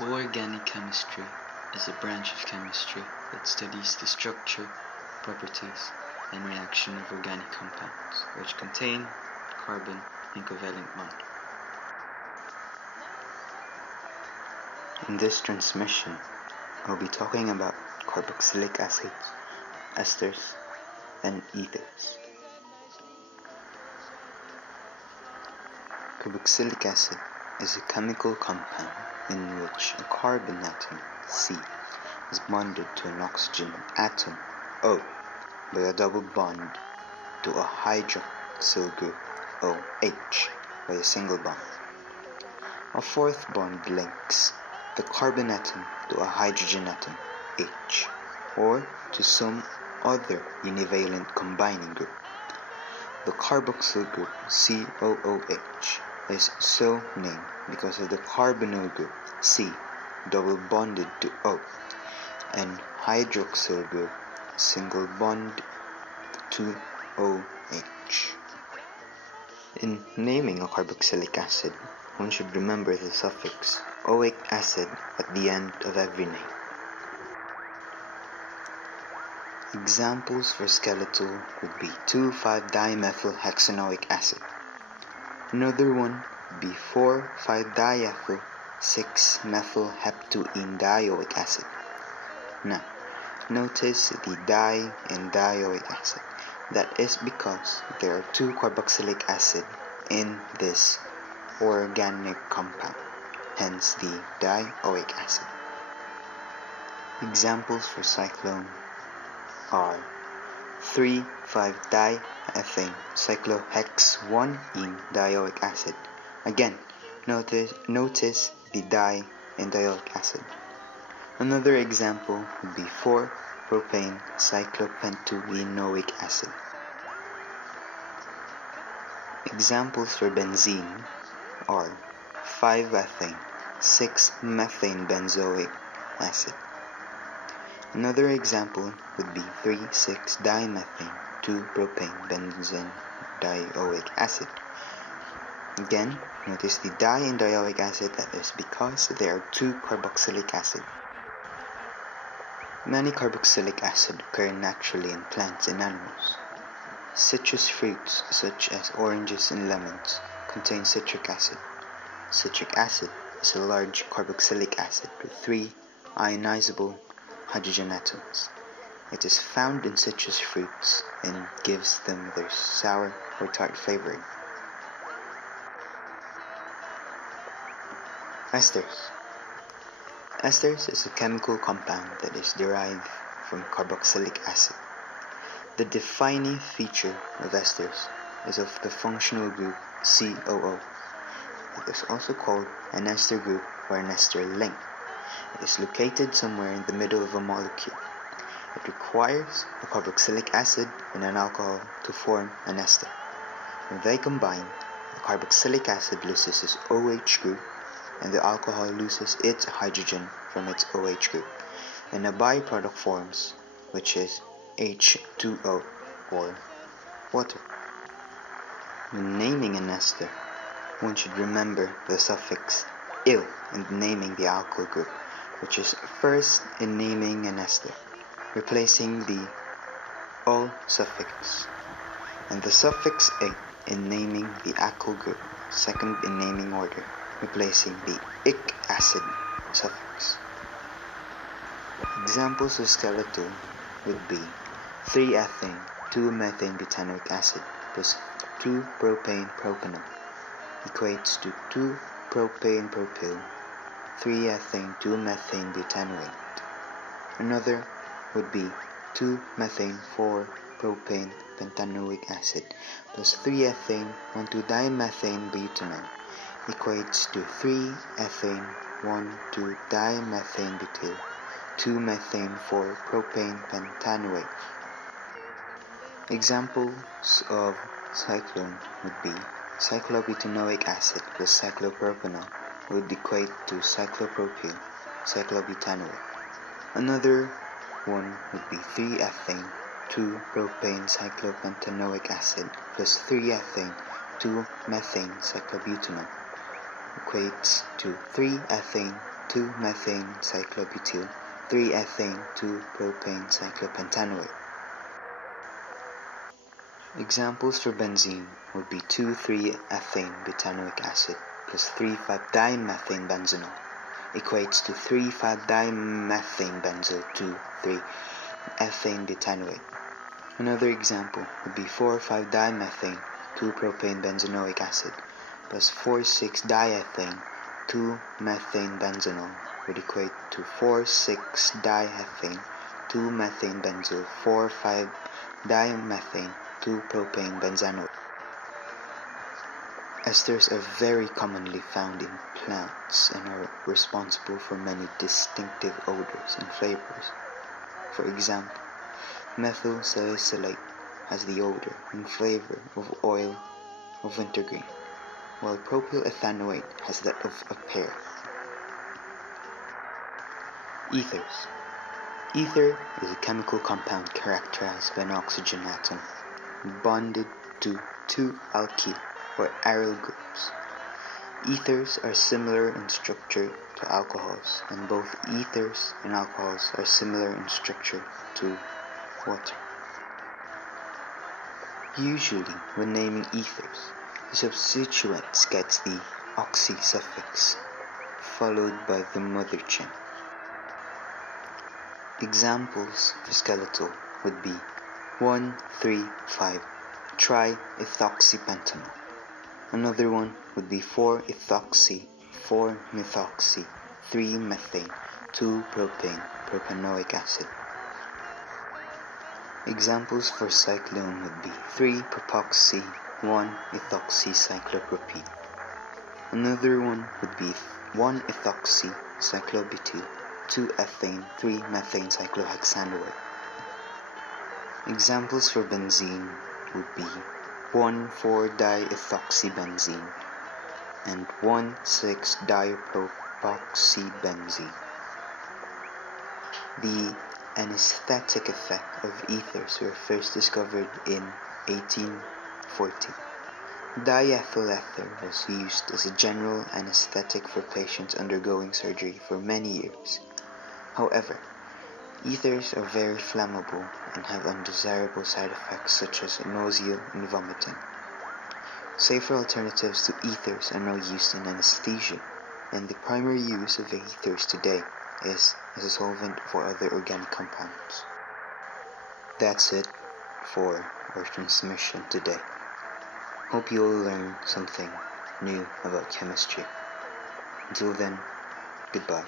Organic chemistry is a branch of chemistry that studies the structure, properties, and reaction of organic compounds which contain carbon in covalent bond. In this transmission, I'll be talking about carboxylic acids, esters, and ethers. Carboxylic acid is a chemical compound in which a carbon atom, C, is bonded to an oxygen atom, O, by a double bond to a hydroxyl group, OH, by a single bond. A fourth bond links the carbon atom to a hydrogen atom, H, or to some other univalent combining group. The carboxyl group, COOH, is so named because of the carbonyl group, C, double bonded to O, and hydroxyl group, single bond to OH. In naming a carboxylic acid, one should remember the suffix oic acid at the end of every name. Examples for skeletal would be 2,5-dimethylhexanoic acid. Another one would be 4,5-diethyl-6-methylheptoenedioic acid. Now, notice the di in dioic acid. That is because there are two carboxylic acid in this organic compound, hence the dioic acid. Examples for cyclone are 3,5-diethane cyclohex-1-ene dioic acid. Again, notice the di in dioic acid. Another example would be 4-propane cyclopentoenoic acid. Examples for benzene are 5-ethane 6-methane benzoic acid. Another example would be 3,6-dimethane 2-propane benzene dioic acid. Again, notice the di in dioic acid, that is because there are two carboxylic acid. Many carboxylic acid occur naturally in plants and animals. Citrus fruits such as oranges and lemons contain citric acid. Citric acid is a large carboxylic acid with 3 ionizable hydrogen atoms. It is found in citrus fruits and gives them their sour or tart flavoring. Esters. Esters is a chemical compound that is derived from carboxylic acid. The defining feature of esters is of the functional group COO. It is also called an ester group or an ester link. It is located somewhere in the middle of a molecule. It requires a carboxylic acid and an alcohol to form an ester. When they combine, the carboxylic acid loses its OH group and the alcohol loses its hydrogen from its OH group, and a byproduct forms, which is H2O, or water. When naming an ester, one should remember the suffix "il" in naming the alkyl group, which is first in naming an ester, replacing the O suffix, and the suffix "a" in naming the alkyl group, second in naming order, replacing the ic acid suffix. Examples of skeletal would be 3-ethane 2-methane butanoic acid plus 2-propane propanol equates to 2-propane propyl 3-ethane 2-methane butanoate. Another would be 2-methane 4-propane pentanoic acid plus 3-ethane 1,2-dimethane butanol equates to 3-ethane 1,2-dimethane butyl 2-methane 4-propane pentanoate. Examples of cyclone would be cyclobutanoic acid plus cyclopropanol would equate to cyclopropyl cyclobutanoate. Another one would be 3-ethane 2-propane cyclopentanoic acid plus 3-ethane 2-methane cyclobutanol equates to 3-ethane 2-methane cyclobutyl, 3-ethane 2-propane cyclopentanoate. Examples for benzene would be 2,3-ethane butanoic acid plus 3,5-dimethane benzenol equates to 3,5-dimethane benzyl 2,3-ethane butanoate. Another example would be 4,5-dimethane 2-propane benzenoic acid plus 4,6-diethane 2-methane benzenol would equate to 4,6-diethane 2-methane benzyl 4,5-dimethane 2-propane benzanoate. Esters are very commonly found in plants and are responsible for many distinctive odors and flavors. For example, methyl salicylate has the odor and flavor of oil of wintergreen, while propyl ethanoate has that of a pear. Ethers. Ether is a chemical compound characterized by an oxygen atom bonded to two alkyl or aryl groups. Ethers are similar in structure to alcohols, and both ethers and alcohols are similar in structure to water. Usually, when naming ethers, the substituent gets the oxy suffix, followed by the mother chain. Examples for skeletal would be 1,3,5-triethoxypentanol. Another one would be 4-ethoxy, 4-methoxy, 3-methane, 2-propane, propanoic acid. Examples for cyclone would be 3-propoxy, 1-ethoxycyclopropene. Another one would be 1-ethoxy cyclobutyl, 2-ethane, 3-methane cyclohexanoate. Examples for benzene would be 1,4-diethoxybenzene and 1,6-dipropoxybenzene. The anesthetic effect of ethers were first discovered in 1840. Diethyl ether was used as a general anesthetic for patients undergoing surgery for many years. However, ethers are very flammable and have undesirable side effects such as nausea and vomiting. Safer alternatives to ethers are now used in anesthesia, and the primary use of ethers today is as a solvent for other organic compounds. That's it for our transmission today. Hope you will learn something new about chemistry. Until then, goodbye.